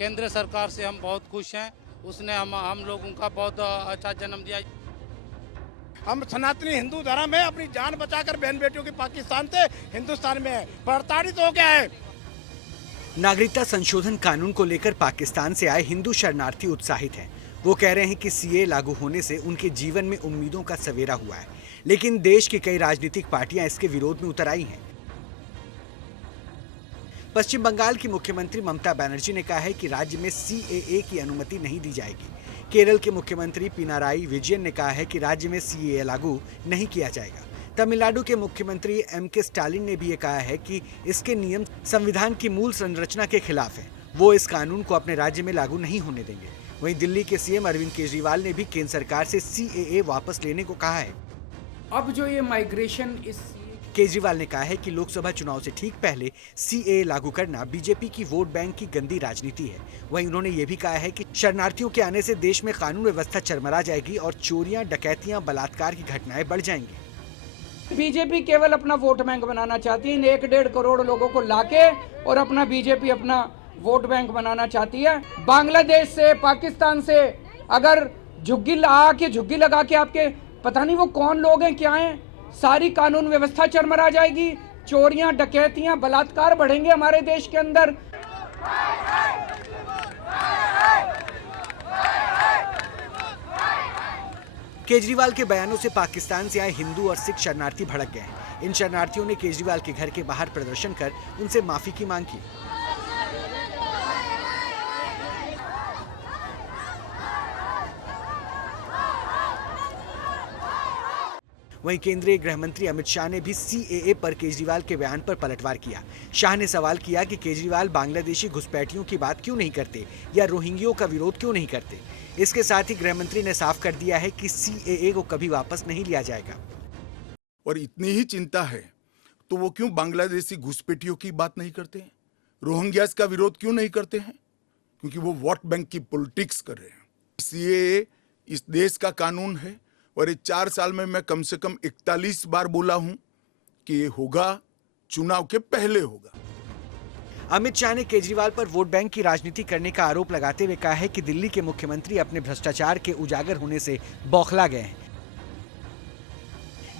केंद्र सरकार से हम बहुत खुश हैं। उसने हम लोगों का बहुत अच्छा जन्म दिया। हम सनातनी हिंदू धर्म है, अपनी जान बचाकर बहन बेटियों की पाकिस्तान से हिंदुस्तान में है, प्रताड़ित हो गया है। नागरिकता संशोधन कानून को लेकर पाकिस्तान से आए हिंदू शरणार्थी उत्साहित हैं। वो कह रहे हैं कि सीए लागू होने से उनके जीवन में उम्मीदों का सवेरा हुआ है, लेकिन देश की कई राजनीतिक पार्टियां इसके विरोध में उतर आई हैं। पश्चिम बंगाल की मुख्यमंत्री ममता बनर्जी ने कहा है कि राज्य में सीएए की अनुमति नहीं दी जाएगी। केरल के मुख्यमंत्री पिनाराई विजयन ने कहा है कि राज्य में सीएए लागू नहीं किया जाएगा। तमिलनाडु के मुख्यमंत्री एमके स्टालिन ने भी ये कहा है कि इसके नियम संविधान की मूल संरचना के खिलाफ है। वो इस कानून को अपने राज्य में लागू नहीं होने देंगे। वहीं दिल्ली के सीएम अरविंद केजरीवाल ने भी केंद्र सरकार से सीएए वापस लेने को कहा है। अब जो ये माइग्रेशन केजरीवाल ने कहा है कि लोकसभा चुनाव से ठीक पहले सीएए लागू करना बीजेपी की वोट बैंक की गंदी राजनीति है। वहीं उन्होंने ये भी कहा है कि शरणार्थियों के आने से देश में कानून व्यवस्था चरमरा जाएगी और चोरियां, डकैतियां, बलात्कार की घटनाएं बढ़ जाएंगी। बीजेपी केवल अपना वोट बैंक बनाना चाहती है। 1-1.5 करोड़ लोगों को लाके और अपना बीजेपी अपना वोट बैंक बनाना चाहती है। बांग्लादेश से, पाकिस्तान से अगर झुग्गी लगा के आपके पता नहीं वो कौन लोग हैं, क्या हैं, सारी कानून व्यवस्था चरमरा जाएगी। चोरियां, डकैतियां, बलात्कार बढ़ेंगे हमारे देश के अंदर। केजरीवाल के बयानों से पाकिस्तान से आए हिंदू और सिख शरणार्थी भड़क गए हैं। इन शरणार्थियों ने केजरीवाल के घर के बाहर प्रदर्शन कर उनसे माफी की मांग की। वहीं केंद्रीय गृह मंत्री अमित शाह ने भी सीएए पर केजरीवाल के बयान पर पलटवार किया। शाह ने सवाल किया कि केजरीवाल बांग्लादेशी घुसपैठियों की बात क्यों नहीं करते या रोहिंग्यों का विरोध क्यों नहीं करते। इसके साथ ही गृह मंत्री ने साफ कर दिया है कि सीएए को कभी वापस नहीं लिया जाएगा। और इतनी ही चिंता है तो वो क्यों बांग्लादेशी घुसपैठियों की बात नहीं करते हैं, रोहिंग्यास का विरोध क्यों नहीं करते हैं? क्योंकि वो वोट बैंक की पॉलिटिक्स कर रहे हैं। सीएए इस देश का कानून है और ये 4 साल में मैं कम से कम 41 बार बोला हूं कि ये होगा, चुनाव के पहले होगा। अमित शाह ने केजरीवाल पर वोट बैंक की राजनीति करने का आरोप लगाते हुए कहा है कि दिल्ली के मुख्यमंत्री अपने भ्रष्टाचार के उजागर होने से बौखला गए हैं।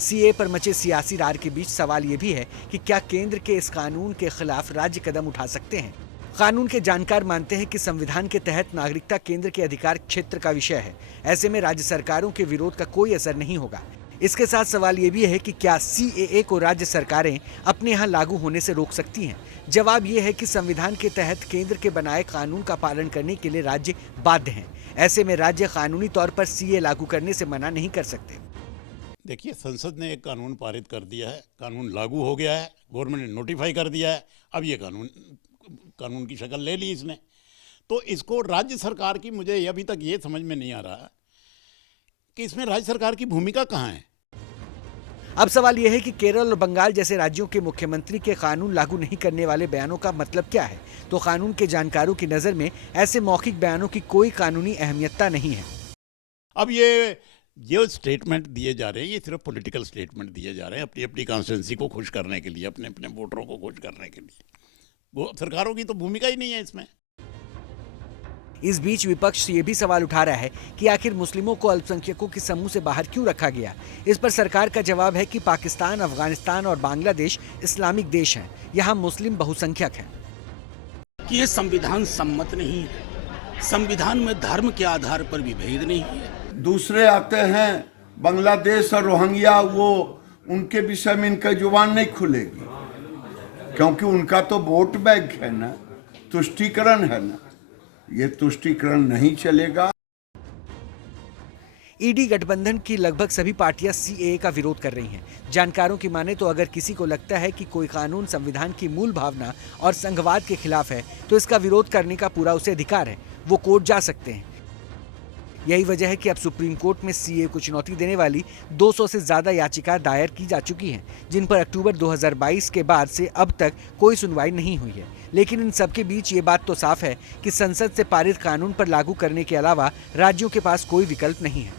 सीए पर मचे सियासी रार के बीच सवाल ये भी है कि क्या केंद्र के इस कानून के खिलाफ राज्य कदम उठा सकते हैं। कानून के जानकार मानते हैं कि संविधान के तहत नागरिकता केंद्र के अधिकार क्षेत्र का विषय है। ऐसे में राज्य सरकारों के विरोध का कोई असर नहीं होगा। इसके साथ सवाल ये भी है कि क्या सीएए को राज्य सरकारें अपने यहाँ लागू होने से रोक सकती हैं। जवाब ये है कि संविधान के तहत केंद्र के बनाए कानून का पालन करने के लिए राज्य बाध्य हैं। ऐसे में राज्य कानूनी तौर पर सीए लागू करने से मना नहीं कर सकते। देखिए, संसद ने एक कानून पारित कर दिया है, कानून लागू हो गया है, गवर्नमेंट ने नोटिफाई कर दिया है। अब ये कानून की शक्ल ले ली इसने, तो इसको राज्य सरकार की, मुझे अभी तक ये समझ में नहीं आ रहा कि इसमें राज्य सरकार की भूमिका कहाँ है। अब सवाल यह है कि केरल और बंगाल जैसे राज्यों के मुख्यमंत्री के कानून लागू नहीं करने वाले बयानों का मतलब क्या है। तो कानून के जानकारों की नजर में ऐसे मौखिक बयानों की कोई कानूनी अहमियत नहीं है। अब ये जो स्टेटमेंट दिए जा रहे हैं, ये सिर्फ पॉलिटिकल स्टेटमेंट दिए जा रहे हैं अपनी अपनी कॉन्स्टिट्यूंसी को खुश करने के लिए, अपने अपने वोटरों को खुश करने के लिए। वो सरकारों की तो भूमिका ही नहीं है इसमें। इस बीच विपक्ष ये भी सवाल उठा रहा है कि आखिर मुस्लिमों को अल्पसंख्यकों के समूह से बाहर क्यों रखा गया। इस पर सरकार का जवाब है कि पाकिस्तान, अफगानिस्तान और बांग्लादेश इस्लामिक देश हैं। यहाँ मुस्लिम बहुसंख्यक हैं। कि ये संविधान सम्मत नहीं है। संविधान में धर्म के आधार पर विभेद नहीं है। दूसरे आते हैं बांग्लादेश और रोहिंग्या, वो उनके विषय में इनका जुबान नहीं खुलेगी, क्योंकि उनका तो वोट बैंक है ना, तुष्टीकरण है ना। ये तुष्टीकरण नहीं चलेगा। ईडी गठबंधन की लगभग सभी पार्टियां सीएए का विरोध कर रही हैं। जानकारों की माने तो अगर किसी को लगता है कि कोई कानून संविधान की मूल भावना और संघवाद के खिलाफ है तो इसका विरोध करने का पूरा उसे अधिकार है। वो कोर्ट जा सकते हैं। यही वजह है कि अब सुप्रीम कोर्ट में सीए को चुनौती देने वाली 200 से ज्यादा याचिकाएं दायर की जा चुकी हैं, जिन पर अक्टूबर 2022 के बाद से अब तक कोई सुनवाई नहीं हुई है। लेकिन इन सबके बीच ये बात तो साफ है कि संसद से पारित कानून पर लागू करने के अलावा राज्यों के पास कोई विकल्प नहीं है।